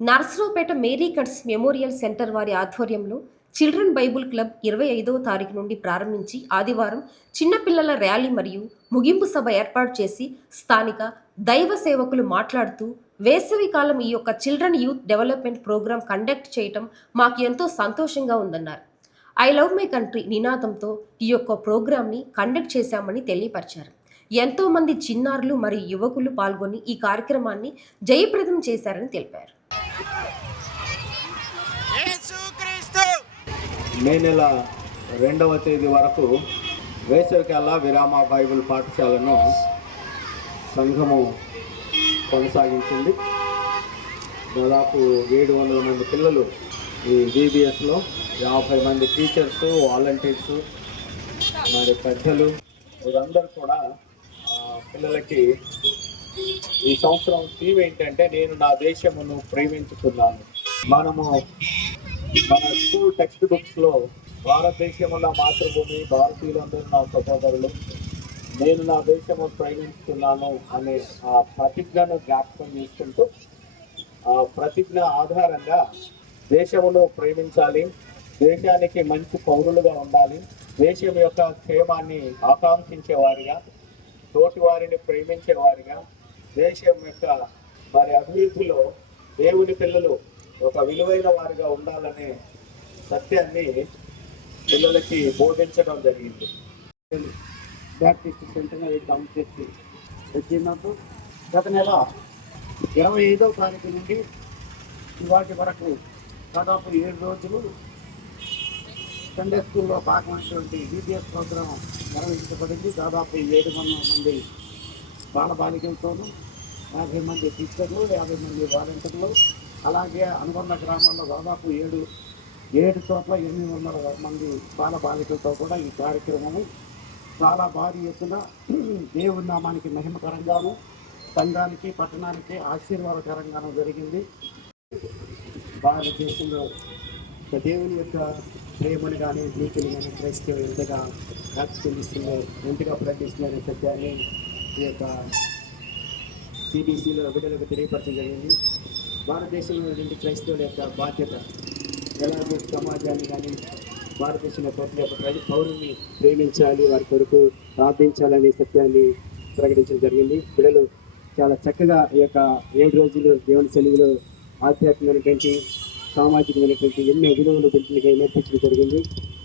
Narasaraopet Mary Cutts memorial centre వారి ఆధ్వర్యంలో children Bible club 25వ తారీఖు నుండి ప్రారంభించి ఆదివారం చిన్నపిల్లల ర్యాలీ మరియు ముగింపు సభ ఏర్పాటు చేసి స్థానిక దైవ సేవకులు మాట్లాడుతూ వేసవి కాలం ఈ యొక్క children youth development programme conduct చేయటం మాకు ఎంతో సంతోషంగా ఉందన్నారు. ఐ లవ్ మై కంట్రీ నినాదంతో ఈ యొక్క ప్రోగ్రాంని కండక్ట్ చేశామని తెలియపరిచారు. ఎంతో మంది చిన్నారులు మరియు యువకులు పాల్గొని ఈ కార్యక్రమాన్ని జయప్రదం చేశారని తెలిపారు. మే నెల 2వ తేదీ వరకు వేసవికాల విరామ బైబిల్ పాఠశాలను సంఘము కొనసాగించింది. దాదాపు 700 మంది పిల్లలు ఈ VBSలో 50 మంది టీచర్స్, వాలంటీర్స్, మరి పెద్దలు వీరందరూ కూడా పిల్లలకి ఈ సంవత్సరం థీమ్ ఏంటంటే నేను నా దేశమును ప్రేమించుకున్నాను. మనము మన స్కూల్ టెక్స్ట్ బుక్స్లో భారతదేశంలో మాతృభూమి, భారతీయులందరూ నా సహోదరులు, నేను నా దేశము ప్రేమించుకున్నాను అనే ఆ ప్రతిజ్ఞను జ్ఞాపకం చేసుకుంటూ ఆ ప్రతిజ్ఞ ఆధారంగా దేశమును ప్రేమించాలి, దేశానికి మంచి పౌరులుగా ఉండాలి, దేశం యొక్క క్షేమాన్ని ఆకాంక్షించేవారిగా, తోటి వారిని ప్రేమించేవారిగా, దేశం యొక్క మరి అభివృద్ధిలో దేవుని పిల్లలు ఒక విలువైన వారిగా ఉండాలనే సత్యాన్ని పిల్లలకి బోధించడం జరిగింది. బ్యాప్టిస్ట్ సెంటనరీ కమిటీ వచ్చినప్పుడు గత నెల 25వ తారీఖు నుండి ఇవాటి వరకు దాదాపు 7 రోజులు సండే స్కూల్లో భాగమైనటువంటి VBS ప్రోగ్రాం నిర్వహించబడింది. దాదాపు 700 మంది బాలబాలికలతోనూ 50 మంది టీచర్లు, 50 మంది వాలంటీర్లు, అలాగే అనుబంధ గ్రామాల్లో దాదాపు 7 చోట్ల 800 మంది బాలబాలికలతో కూడా ఈ కార్యక్రమము చాలా భారీ ఎత్తున దేవుని నామానికి మహిమకరంగాను, సంఘానికి, పట్టణానికి ఆశీర్వాదకరంగాను జరిగింది. భారతదేశంలో దేవుని యొక్క ప్రేమను కానీ, నీతిని కానీ క్రైస్తవం ఎంతగా వ్యాప్తి చెందిస్తుందో, ఎంతగా ప్రకటిస్తుందనే సత్యాన్ని ఈ యొక్క CBCలో బిడ్డలకు తెలియపరచడం జరిగింది. భారతదేశంలో క్రైస్తవుల యొక్క బాధ్యత ఎలాగో సమాజాన్ని కానీ భారతదేశంలో ప్రతి ఒక్క పౌరుల్ని ప్రేమించాలి, వారి కొరకు ప్రార్థించాలనే సత్యాన్ని ప్రకటించడం జరిగింది. పిల్లలు చాలా చక్కగా ఈ యొక్క 7 రోజులు దేవుని సన్నిధిలో ఆధ్యాత్మికమైనటువంటి, సామాజికమైనటువంటి ఎన్నో విలువలు పెంచడానికి నేర్పించడం జరిగింది.